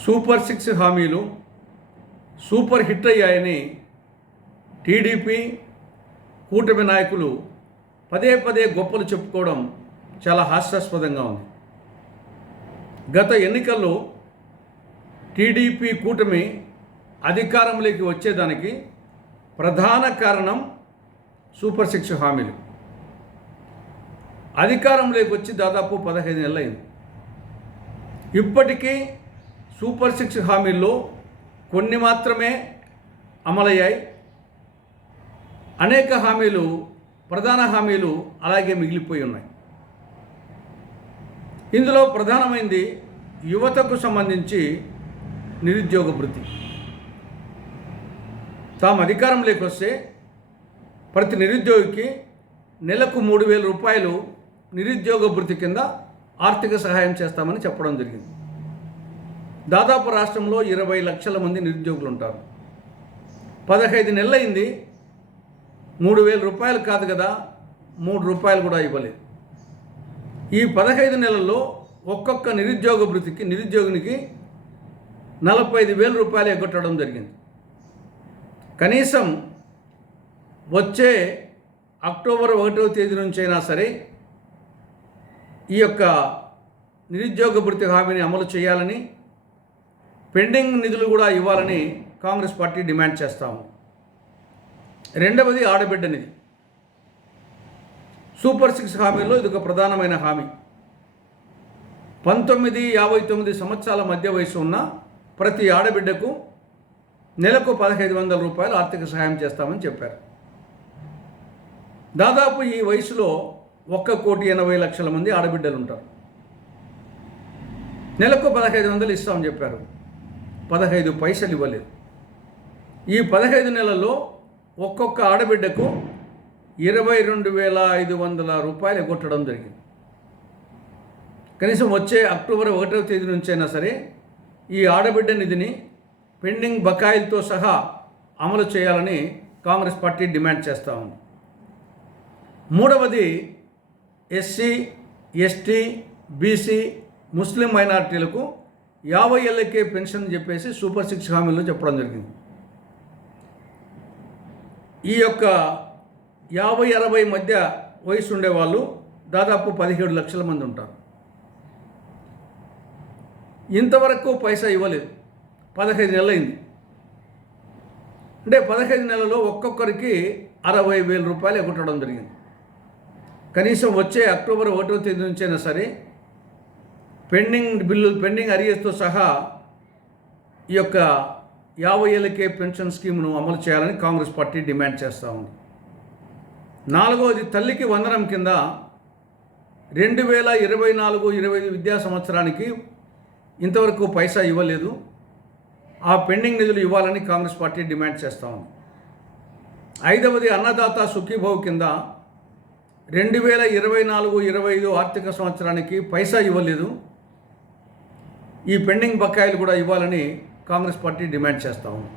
Super 6 హామీలు super hit అయ్యాయని TDP కూటమి నాయకులు పదే పదే గొప్పలు చెప్పుకోవడం చాలా హాస్యాస్పదంగా ఉంది. గత ఎన్నికల్లో టీడీపీ కూటమి అధికారంలోకి వచ్చేదానికి ప్రధాన కారణం సూపర్ 6 హామీలు. అధికారంలోకి వచ్చి దాదాపు 15 నెలలైంది. ఇప్పటికీ సూపర్ 6 హామీల్లో కొన్ని మాత్రమే అమలయ్యాయి. అనేక హామీలు, ప్రధాన హామీలు అలాగే మిగిలిపోయి ఉన్నాయి. ఇందులో ప్రధానమైనది యువతకు సంబంధించి నిరుద్యోగ భృతి. తాము అధికారంలోకి వస్తే ప్రతి నిరుద్యోగికి నెలకు 3,000 రూపాయలు నిరుద్యోగ భృతి కింద ఆర్థిక సహాయం చేస్తామని చెప్పడం జరిగింది. దాదాపు రాష్ట్రంలో 20 లక్షల మంది నిరుద్యోగులు ఉంటారు. 15 నెలలైంది. 3,000 రూపాయలు కాదు కదా, 3 రూపాయలు కూడా ఇవ్వలేదు. ఈ 15 నెలల్లో ఒక్కొక్క నిరుద్యోగునికి 45,000 రూపాయలు ఎగ్గొట్టడం జరిగింది. కనీసం వచ్చే అక్టోబర్ 1వ తేదీ నుంచైనా సరే ఈ యొక్క నిరుద్యోగ భృతి హామీని అమలు చేయాలని, పెండింగ్ నిధులు కూడా ఇవ్వాలని కాంగ్రెస్ పార్టీ డిమాండ్ చేస్తాము. రెండవది ఆడబిడ్డ నిధి. సూపర్ 6 హామీల్లో ఇది ఒక ప్రధానమైన హామీ. 19-59 సంవత్సరాల మధ్య వయసు ఉన్న ప్రతి ఆడబిడ్డకు నెలకు 1,500 రూపాయలు ఆర్థిక సహాయం చేస్తామని చెప్పారు. దాదాపు ఈ వయసులో 1,80,00,000 మంది ఆడబిడ్డలు ఉంటారు. నెలకు 1,500 ఇస్తామని చెప్పారు. 15 పైసలు ఇవ్వలేదు. ఈ 15 నెలల్లో ఒక్కొక్క ఆడబిడ్డకు 22,500 రూపాయలు ఎగ్గొట్టడం జరిగింది. కనీసం వచ్చే అక్టోబర్ 1వ తేదీ నుంచైనా సరే ఈ ఆడబిడ్డ నిధిని పెండింగ్ బకాయిలతో సహా అమలు చేయాలని కాంగ్రెస్ పార్టీ డిమాండ్ చేస్తూ ఉంది. మూడవది ఎస్సీ, ఎస్టీ, బీసీ, ముస్లిం మైనారిటీలకు 50 ఏళ్ళకే పెన్షన్ చెప్పేసి సూపర్ 6 హామీల్లో చెప్పడం జరిగింది. ఈ యొక్క 50-60 మధ్య వయసు ఉండేవాళ్ళు దాదాపు 17 లక్షల మంది ఉంటారు. ఇంతవరకు పైసా ఇవ్వలేదు. 15 నెలలైంది. అంటే 15 నెలల్లో ఒక్కొక్కరికి 60,000 రూపాయలు ఎగ్గొట్టడం జరిగింది. కనీసం వచ్చే అక్టోబర్ 1వ తేదీ నుంచైనా సరే పెండింగ్ అరియర్స్తో సహా ఈ యొక్క 50 ఏళ్ళకే పెన్షన్ స్కీమ్ను అమలు చేయాలని కాంగ్రెస్ పార్టీ డిమాండ్ చేస్తూ ఉంది. నాలుగవది తల్లికి వందనం కింద 2024-25 విద్యా సంవత్సరానికి ఇంతవరకు పైసా ఇవ్వలేదు. ఆ పెండింగ్ నిధులు ఇవ్వాలని కాంగ్రెస్ పార్టీ డిమాండ్ చేస్తూ ఉంది. ఐదవది అన్నదాత సుఖీభవ్ కింద 2024-25 ఆర్థిక సంవత్సరానికి పైసా ఇవ్వలేదు. ఈ పెండింగ్ బకాయిలు కూడా ఇవ్వాలని కాంగ్రెస్ పార్టీ డిమాండ్ చేస్తూ ఉంది.